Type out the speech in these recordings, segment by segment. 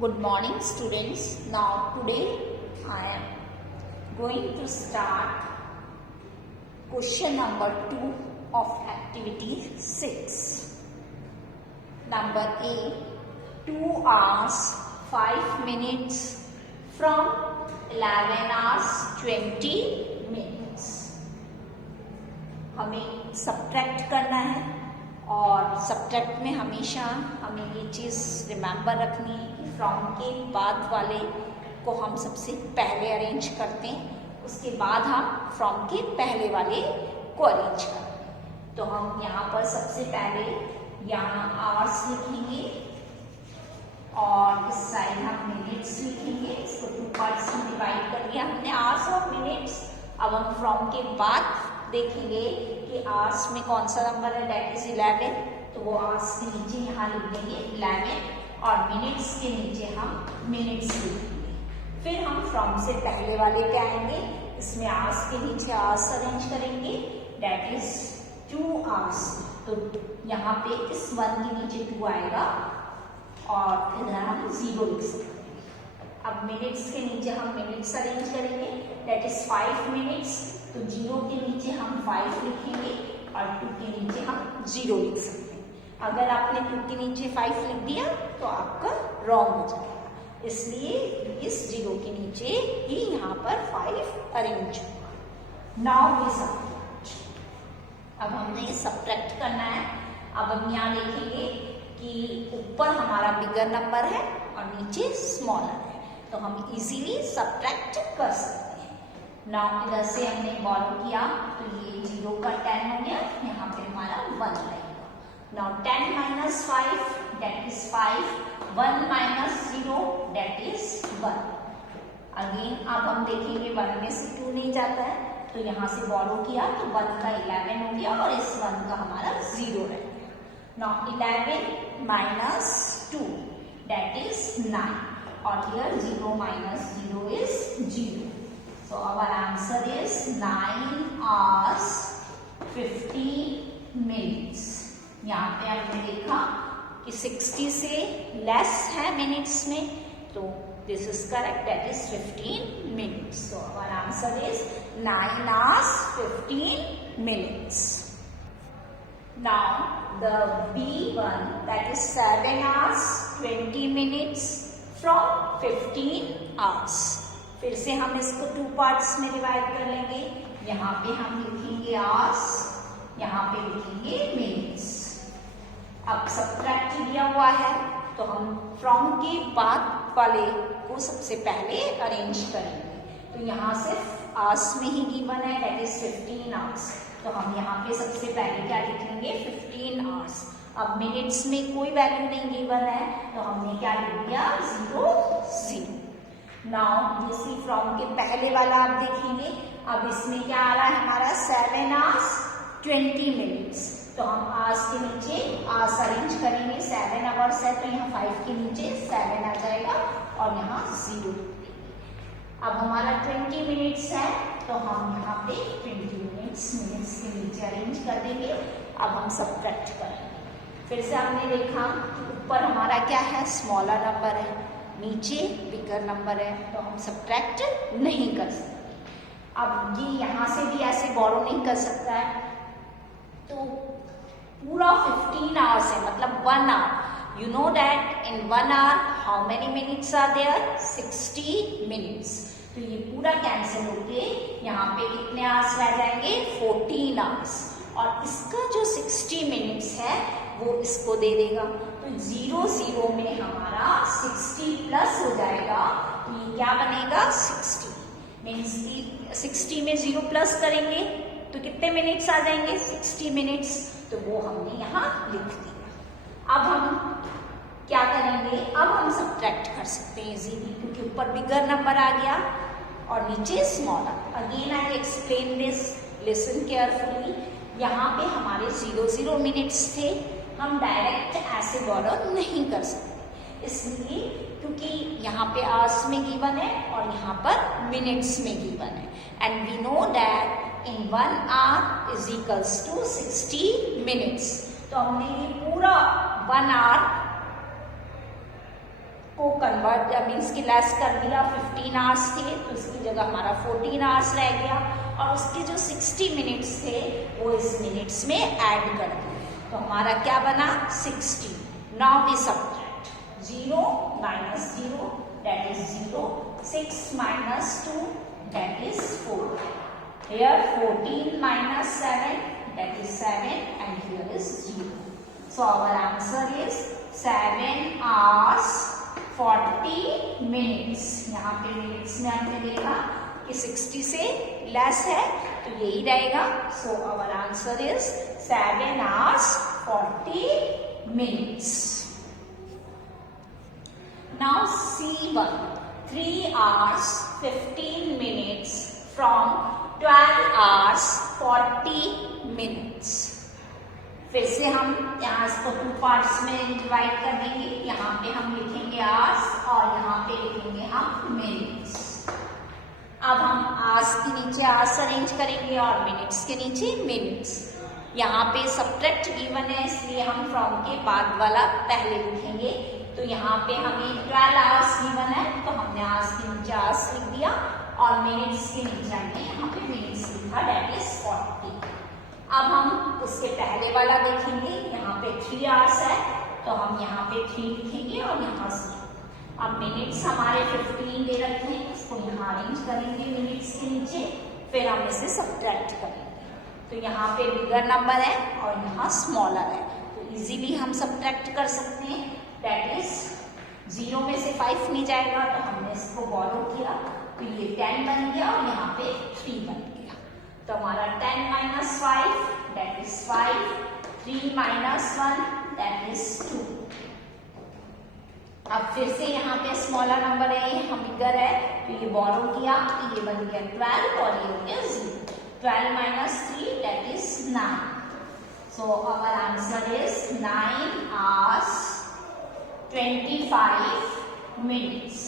Good morning students. Now today I am going to start question number 2 of activity 6. Number A, 2 hours 5 minutes from 11 hours 20 minutes. हमें subtract करना है और subtract में हमेशा हमें ये चीज़ रिमेंबर रखनी है कि फ्रॉम के बाद वाले को हम सबसे पहले अरेंज करते हैं, उसके बाद हम फ्रॉम के पहले वाले को अरेंज करते हैं। तो हम यहाँ पर सबसे पहले यहाँ आवर्स लिखेंगे और इस साइड हम मिनट्स लिखेंगे। इसको 2 पार्ट्स में डिवाइड कर दिया हमने, आवर्स और मिनट्स। अब हम फ्रॉम के बाद देखेंगे कि आवर्स में कौन सा नंबर है, डेट इज 11, तो वो आवर्स के नीचे यहाँ लिख देंगे 11 और मिनट्स के नीचे हम मिनट्स लिख देंगे। फिर हम फ्रॉम से पहले वाले पे आएंगे, इसमें आवर्स के नीचे आवर्स अरेंज करेंगे, डेट इज 2 आवर्स। तो यहाँ पे इस 1 के नीचे 2 आएगा और इधर हम 0 लिख सकते हैं। अब मिनट्स के नीचे हम मिनट्स अरेंज करेंगे, डेट इज 5 मिनट्स, तो 0 के नीचे हम 5 लिखेंगे और 2 के नीचे हम 0 लिख सकते हैं। अगर आपने 2 के नीचे 5 लिख दिया तो आपका रॉन्ग हो जाएगा, इसलिए इस 0 के नीचे ही यहाँ पर 5 अरेंज होगा। Now we subtract. अब हमने ये सब्ट्रैक्ट करना है। अब हम यहाँ देखेंगे कि ऊपर हमारा बिगर नंबर है और नीचे स्मॉलर है, तो हम इजीली सब्ट्रैक्ट कर सकते हैं। नाउ इधर से हमने बॉरो किया तो ये 0 का 10 हो गया, यहाँ पे हमारा 1 रहेगा। Now 10 minus 5 that is 5, 1 minus 0 that is 1। Again अब हम देखेंगे 1 में से 2 नहीं जाता है, तो यहाँ से बॉरो किया तो 1 का 11 हो गया और इस 1 का हमारा 0 रह गया। नाउ 11 माइनस 2 डेट इज 9 और here 0 minus 0 is 0। So our answer is 9 hours 15 minutes. यहाँ पे हमने देखा कि 60 से लेस है मिनट्स में, तो this is correct, that is 15 minutes. So our answer is 9 hours 15 minutes. Now the B1, that is 7 hours 20 minutes from 15 hours. फिर से हम इसको 2 पार्ट्स में डिवाइड कर लेंगे। यहाँ पे हम लिखेंगे आवर्स, यहाँ पे लिखेंगे मिनट्स। अब सब्ट्रैक्ट दिया हुआ है तो हम फ्रॉम के बाद वाले को सबसे पहले अरेंज करेंगे। तो यहाँ सिर्फ आवर्स में ही गिवन है, दैट इज 15 आवर्स, तो हम यहाँ पे सबसे पहले क्या लिखेंगे 15 आवर्स। अब मिनट्स में कोई वैल्यू नहीं गिवन है तो हमने क्या लिख दिया 0 0। नाउ दूसरी फ्रॉम के पहले वाला आप देखेंगे, अब इसमें क्या आ रहा है हमारा 7 hours 20 minutes, तो हम आवर्स के नीचे आवर्स अरेंज करेंगे। 7 hours है तो यहाँ 5 के नीचे 7 आ जाएगा और यहाँ 0। अब हमारा 20 मिनट्स है तो हम यहाँ पे 20 मिनट्स के नीचे अरेंज कर देंगे। अब हम सब्ट्रैक्ट करेंगे। फिर से हमने देखा कि ऊपर हमारा क्या है स्मॉलर नंबर है, नीचे बिगर नंबर है, तो हम सब्ट्रैक्ट नहीं कर सकते। अब ये यहाँ से भी ऐसे बॉरो नहीं कर सकता है, तो पूरा 15 आवर्स है, मतलब 1 hour. You know that in 1 hour how many minutes are there, 60 minutes. तो ये पूरा कैंसिल होके यहाँ पे कितने आवर्स रह जाएंगे 14 आवर्स, और इसका जो 60 मिनट्स है वो इसको दे देगा। तो 0 0 में हमारा 60 प्लस हो जाएगा, तो ये क्या बनेगा 60 मीन्स 60 में 0 प्लस करेंगे तो कितने मिनट्स आ जाएंगे 60 मिनट्स, तो वो हमने यहाँ लिख दिया। अब हम क्या करेंगे, अब हम सब्ट्रैक्ट कर सकते हैं इजीली, क्योंकि ऊपर बिगर नंबर आ गया और नीचे smaller. Again I explain this, listen carefully. यहाँ पे हमारे 0 0 मिनट्स थे, हम डायरेक्ट ऐसे बॉरो नहीं कर सकते, इसलिए क्योंकि यहाँ पे आवर्स में गिवन है और यहाँ पर मिनट्स में गिवन है, and we know that in 1 hour is equals to 60 minutes. तो हमने ये पूरा 1 hour को कन्वर्ट मीन्स कि लेस कर दिया, 15 आवर्स थे तो इसकी जगह हमारा 14 आवर्स रह गया, और उसके जो 60 मिनट्स थे वो इस मिनट्स में ऐड कर दिए, तो हमारा क्या बना 60। Now we subtract 0 minus 0 that is 0, 6 minus 2 that is 4, here 14 minus 7 that is 7, and here is 0. So our answer is 7 hours 40 minutes. यहाँ पे मिनट्स में हमने देखा कि 60 से लेस है तो यही रहेगा, so our answer is 7 hours 40 minutes. Now C1, 3 hours 15 minutes from 12 hours 40 minutes. फिर से हम यहाँ इसको 2 पार्ट्स में डिवाइड कर देंगे, यहाँ पे हम लिखेंगे आवर्स और यहाँ पे लिखेंगे हम मिनट्स। अब हम आवर्स के नीचे आवर्स अरेंज करेंगे और मिनट्स के नीचे मिनट्स। यहाँ पे सब्ट्रैक्ट गिवन है इसलिए हम फ्रॉम के बाद वाला पहले लिखेंगे, तो यहाँ पे हमें 12 आवर्स गिवन है तो हमने आवर्स के नीचे आवर्स लिख दिया और मिनट्स के नीचे हमने यहाँ पे मिनट्स लिखा, डेट इज 40। अब हम उसके पहले वाला देखेंगे, यहाँ पे 3 आवर्स है तो हम यहाँ पे 3 लिखेंगे और यहाँ से अब मिनट्स हमारे 15 दे रखे हैं, इसको यहाँ अरेंज करेंगे मिनट्स के नीचे, फिर हम इसे सब्ट्रैक्ट करेंगे। तो यहाँ पे बिगर नंबर है और यहाँ स्मॉलर है, तो इजीली हम सब्ट्रैक्ट कर सकते हैं, दैट इज 0 में से 5 नहीं जाएगा तो हमने इसको बॉरो किया तो ये 10 बन गया और यहाँ पे 3 बन गया, तो हमारा 10 minus 5 that is 5, 3 minus 1 that is 2। अब फिर से यहाँ पे स्मॉलर नंबर है, ये हम बिगर है तो ये बॉरो किया तो ये बन गया 12 और ये हो गया 0, 12 minus 3 that is 9। So our answer is 9 hours 25 minutes।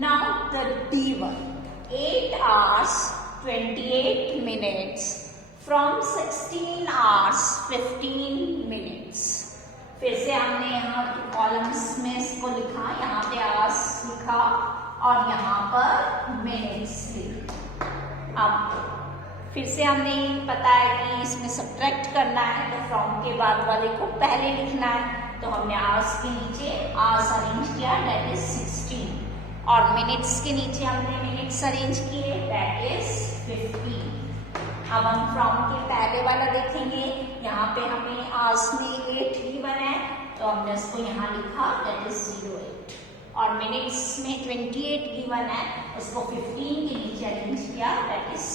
Now the D1, 8 hours 28 minutes from 16 hours 15 minutes। फिर से हमने यहाँ कॉलम्स में इसको लिखा, यहाँ पे आवर्स लिखा और यहाँ पर मिनट्स लिखा। अब फिर से हमने पता है कि इसमें सब्ट्रैक्ट करना है तो फ्रॉम के बाद वाले को पहले लिखना है, तो हमने आवर्स के नीचे आवर्स अरेंज किया, दैट इज 16, और मिनट्स के नीचे हमने मिनट्स अरेंज किए, दैट इज 15। अब हम फ्रॉम के पहले वाला देखेंगे, यहाँ पे हमें आवर्स में 8 गिवन है तो हमने उसको यहाँ लिखा, दैट इज 08, और मिनट्स में 28 गिवन है उसको 15 के नीचे अरेंज किया, that is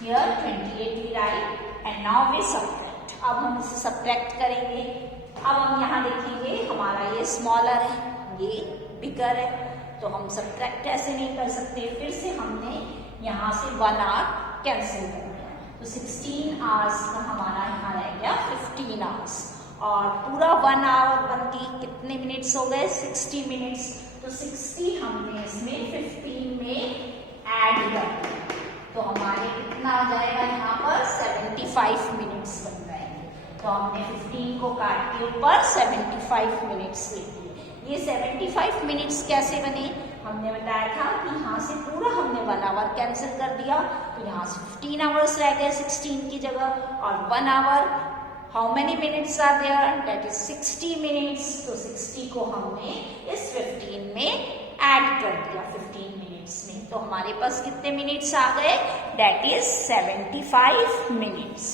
here 28 we write, and now we subtract. अब हम इसे सब्ट्रैक्ट करेंगे। अब हम यहाँ देखेंगे हमारा ये स्मॉलर है, ये बिगर है, तो हम सब्ट्रैक्ट ऐसे नहीं कर सकते, फिर से हमने यहाँ से 1 आवर कैंसिल कर दिया, तो 16 आवर्स का हमारा यहाँ रह गया 15 आवर्स, और पूरा 1 आवर बनती कितने मिनट्स हो गए 60 मिनट्स, तो 60 हमने इसमें 15 में ऐड कर दिया, तो हमारे कितना आ जाएगा यहाँ पर 75 मिनट्स बन जाएंगे, तो हमने 15 को काट के ऊपर 75 मिनट्स ले लिए। ये 75 मिनट्स कैसे बने, हमने बताया था कि यहाँ से पूरा हमने 1 आवर कैंसिल कर दिया, तो यहाँ से 15 आवर्स रह गए 16 की जगह, और 1 hour how many minutes are there, that is 60 minutes, तो 60 को हमने इस 15 में ऐड कर दिया 15 मिनट्स में, तो हमारे पास कितने मिनट्स आ गए, दैट इज 75 मिनट्स।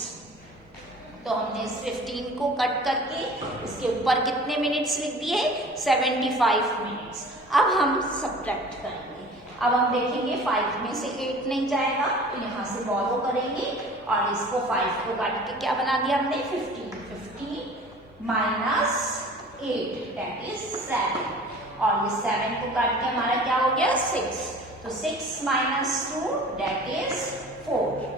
तो हमने इस 15 को कट करके इसके ऊपर कितने मिनट्स लिख दिए 75 मिनट्स। अब हम सब्ट्रैक्ट करेंगे, अब हम देखेंगे 5 में से 8 नहीं जाएगा तो यहाँ से बॉरो करेंगे और इसको 5 को काट के क्या बना दिया हमने 15 माइनस 8 दैट इज 7, और ये 7 को काट के हमारा क्या हो गया 6, तो 6 माइनस 2 दैट इज 4।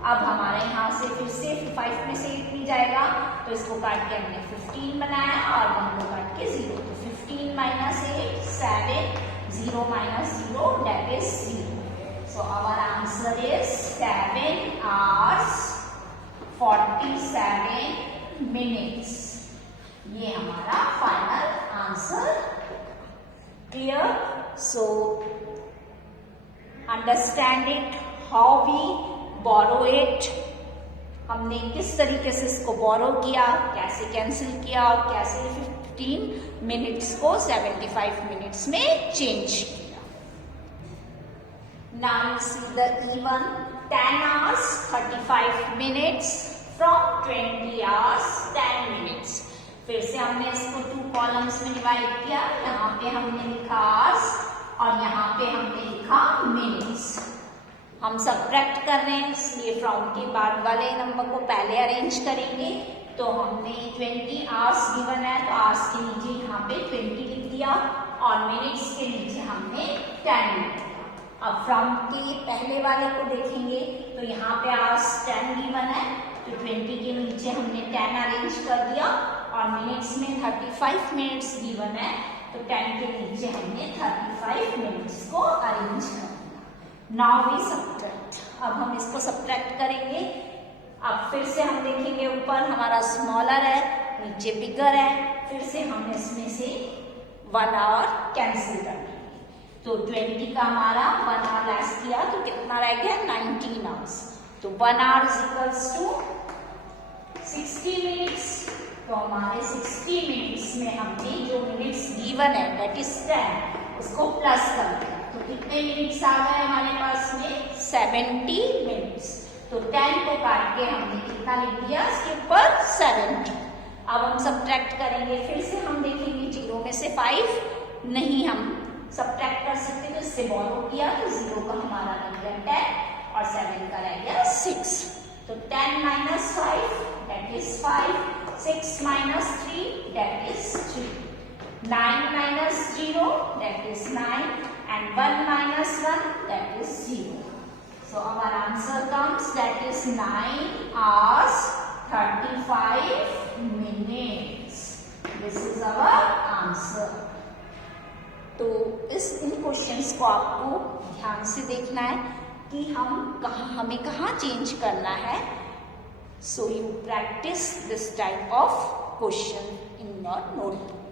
अब हमारे यहाँ से फिर से 5 में से 8 नहीं जाएगा तो इसको काट के हमने 15 बनाया और 1 को काट के 0, तो 15 minus 8 7, 0 minus 0 that is 0. So our answer is 7 hours 47 minutes। ये हमारा final answer. Clear? So understand it, how we borrow it, हमने किस तरीके से इसको बोरो किया, कैसे कैंसिल किया और कैसे 15 मिनट्स को 75 मिनट्स में चेंज किया। Now you see the even 10 hours 35 minutes from 20 hours 10 minutes। फिर से हमने इसको 2 कॉलम्स में डिवाइड किया। यहाँ पे हमने लिखा आवर्स और यहाँ पे हमने लिखा मिनट्स। हम सब्ट्रैक्ट कर रहे हैं, इसलिए फ्रॉम के बाद वाले नंबर को पहले अरेंज करेंगे। तो हमने 20 आवर्स गिवन है, तो आवर्स के नीचे यहाँ पे 20 लिख दिया और मिनट्स के नीचे हमने 10 लिख दिया। अब फ्रॉम के पहले वाले को देखेंगे तो यहाँ पे आवर्स 10 गिवन है, तो 20 के नीचे हमने 10 अरेंज कर दिया और मिनट्स में 35 मिनट्स गिवन है, तो 10 के नीचे हमने 35 मिनट्स को अरेंज कर दिया। Now we subtract. अब हम इसको सब्ट्रैक्ट करेंगे। अब फिर से हम देखेंगे, ऊपर हमारा स्मॉलर है, नीचे बिगर है। फिर से हम इसमें से 1 आवर कैंसिल कर देंगे। तो 20 का हमारा 1 आवर लेस किया तो कितना रह गया? 19 आवर्स। तो 1 hour is equals to 60 minutes. तो हमारे 60 मिनट्स में हमने जो मिनट्स गिवन है दैट इज 10, उसको प्लस कर दिया। तो कितने मिनट्स आ गए हमारे पास में? 70 मिनट्स। तो 10 को काट के हमने कितना लिख दिया इसके ऊपर? 70। अब हम सब्ट्रैक्ट करेंगे। फिर से हम देखेंगे 0 में से 5 नहीं हम सब्ट्रैक्ट कर सकते, तो इससे बोरो किया तो 0 का हमारा रह गया 10 और 7 का रह गया 6। तो 10 minus 5 that is 5, 6 minus 3 that is 3, 9 minus 0 that is 9 and 1 minus 1 that is 0. So our answer comes that is 9 hours 35 minutes. This is our answer. तो इन क्वेश्चंस को आपको ध्यान से देखना है कि हमें कहाँ चेंज करना है। So you practice this type of question in your notebook.